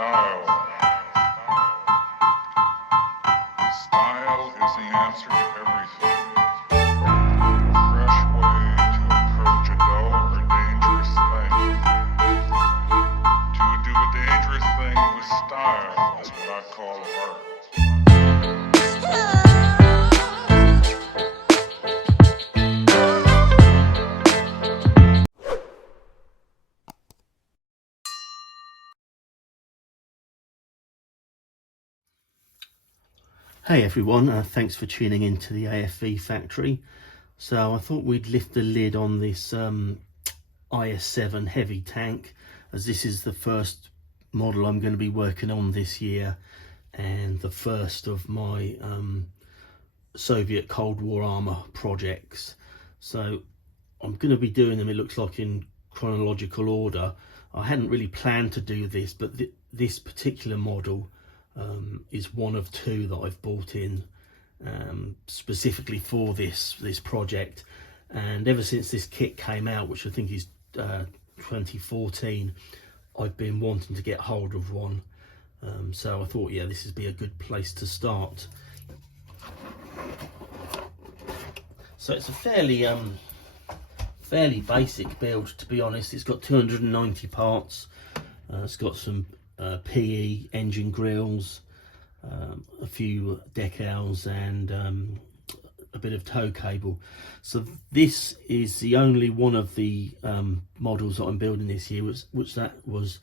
Style. Style is the answer to everything. A fresh way to approach a dull or dangerous thing. To do a dangerous thing with style is what I call art. Hey everyone, thanks for tuning in to the AFV factory. So I thought we'd lift the lid on this JS-7 heavy tank, as this is the first model I'm going to be working on this year and the first of my Soviet Cold War armour projects. So I'm going to be doing them, it looks like, in chronological order. I hadn't really planned to do this, but this particular model is one of two that I've bought in specifically for this project. And ever since this kit came out, which I think is 2014, I've been wanting to get hold of one. So I thought, yeah, this would be a good place to start. So it's a fairly basic build, to be honest. It's got 290 parts. It's got some PE engine grills, a few decals, and a bit of tow cable. So this is the only one of the models that I'm building this year, which that was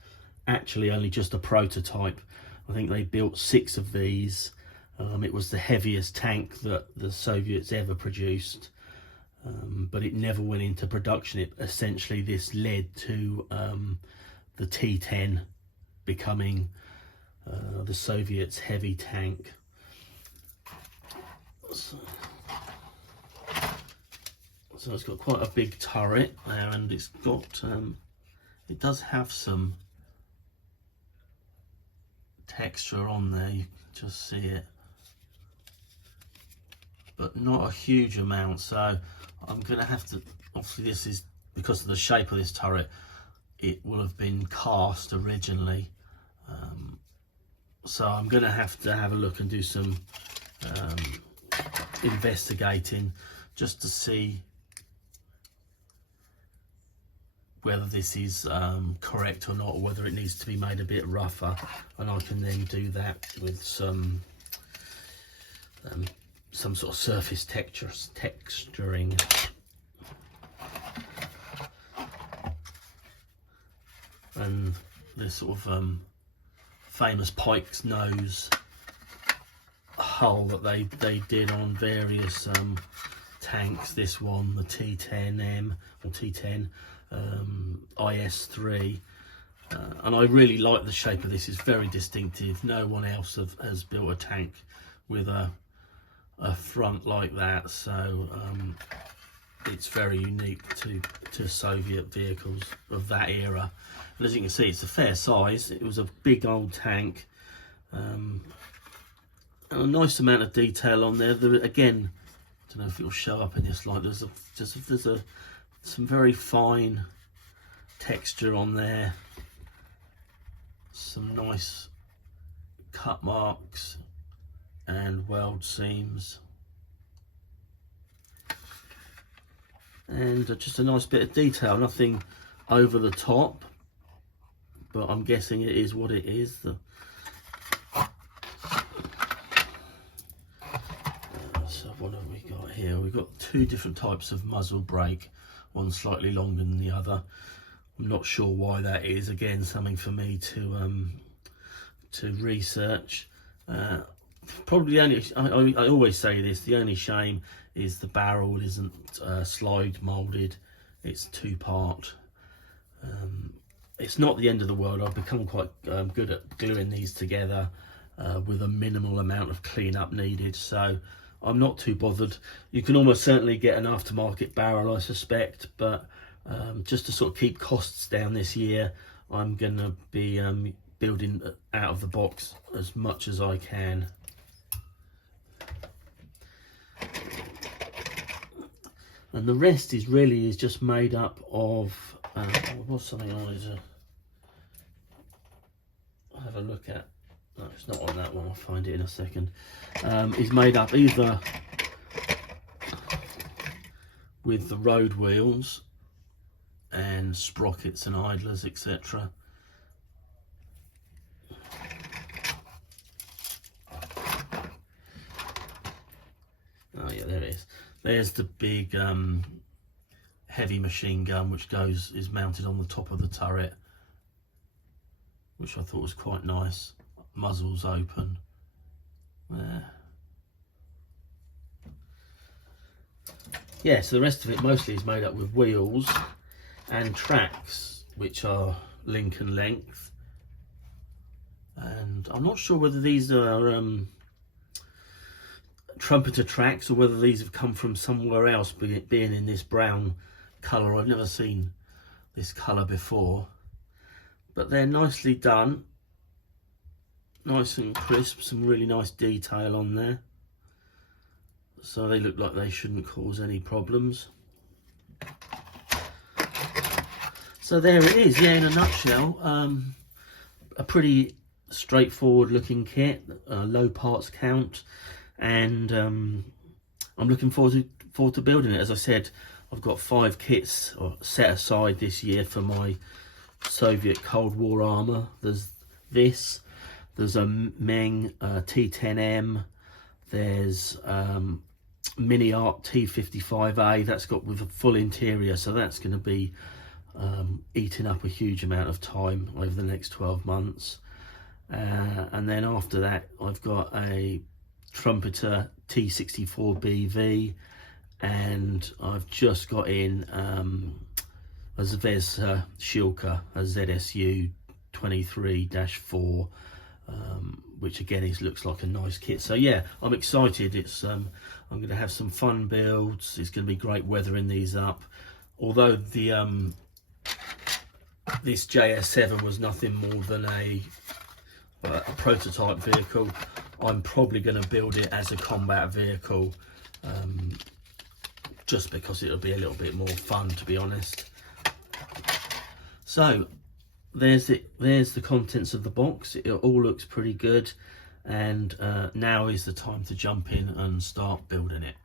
actually only just a prototype. I think they built 6 of these. It was the heaviest tank that the Soviets ever produced, but it never went into production. Essentially, this led to the T-10 becoming the Soviets' heavy tank. So it's got quite a big turret there, and it's got it does have some texture on there, you can just see it, but not a huge amount. So I'm gonna have to, obviously this is because of the shape of this turret, it will have been cast originally, so I'm gonna have to have a look and do some investigating just to see whether this is correct or not, or whether it needs to be made a bit rougher, and I can then do that with some sort of surface texturing. And this sort of famous pike's nose hull that they did on various tanks. This one, the T10M or T10 IS-3, and I really like the shape of this. It's very distinctive. No one else has built a tank with a front like that, so it's very unique to Soviet vehicles of that era. And as you can see, it's a fair size. It was a big old tank, and a nice amount of detail on there. Again, I don't know if it'll show up in this light. There's some very fine texture on there. Some nice cut marks and weld seams, and just a nice bit of detail. Nothing over the top, but I'm guessing it is what it is. So what have we got here? We've got 2 different types of muzzle brake, one slightly longer than the other. I'm not sure why that is. Again, something for me to research. Probably the only, I always say this, the only shame is the barrel isn't slide molded. It's 2-part. It's not the end of the world. I've become quite good at gluing these together with a minimal amount of cleanup needed, so I'm not too bothered. You can almost certainly get an aftermarket barrel, I suspect, but just to sort of keep costs down this year, I'm going to be building out of the box as much as I can. And the rest is just made up of what's something on is have a look at. No, it's not on that one. I'll find it in a second. Is made up either with the road wheels and sprockets and idlers, etc. Oh yeah, there it is. There's the big heavy machine gun, which is mounted on the top of the turret, which I thought was quite nice. Muzzle's open. There. Yeah, so the rest of it mostly is made up with wheels and tracks, which are Lincoln length. And I'm not sure whether these are trumpeter tracks or whether these have come from somewhere else, being in this brown colour. I've never seen this colour before, but they're nicely done, nice and crisp, some really nice detail on there, so they look like they shouldn't cause any problems. So there it is, yeah, in a nutshell. A pretty straightforward looking kit, low parts count, and I'm looking forward to building it. As I said, I've got 5 kits set aside this year for my Soviet Cold War armour. There's this, there's a Meng T10M, there's Mini Arc T55A, that's got with a full interior, so that's going to be eating up a huge amount of time over the next 12 months. And then after that, I've got a Trumpeter T64BV, and I've just got in a Zvezda Shilka, a ZSU 23-4, which again looks like a nice kit. So yeah, I'm excited. It's I'm going to have some fun builds. It's going to be great weathering these up. Although the this JS-7 was nothing more than a prototype vehicle, I'm probably going to build it as a combat vehicle, just because it'll be a little bit more fun, to be honest. So there's the contents of the box. It all looks pretty good, and now is the time to jump in and start building it.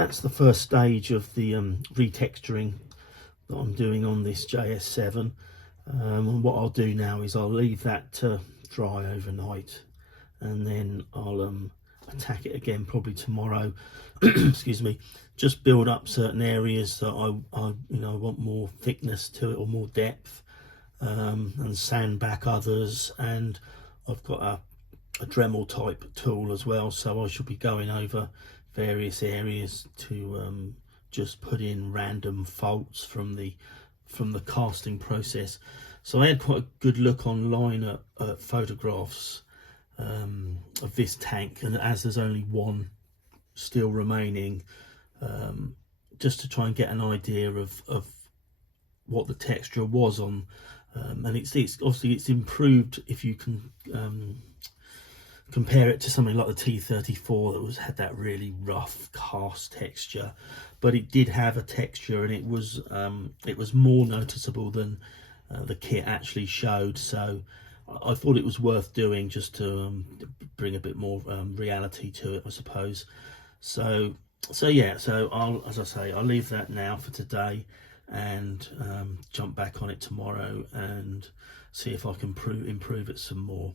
that's the first stage of the retexturing that I'm doing on this JS-7. And what I'll do now is I'll leave that to dry overnight, and then I'll attack it again probably tomorrow. Excuse me. Just build up certain areas that I want more thickness to it, or more depth, and sand back others. And I've got a Dremel type tool as well, so I should be going over various areas to just put in random faults from the casting process. So I had quite a good look online at photographs of this tank, and as there's only one still remaining, just to try and get an idea of what the texture was on, and it's obviously it's improved if you can compare it to something like the T34 that had that really rough cast texture, but it did have a texture, and it was more noticeable than the kit actually showed. So I thought it was worth doing, just to bring a bit more reality to it, I suppose. So yeah, so as I say, I'll leave that now for today, and jump back on it tomorrow and see if I can improve it some more.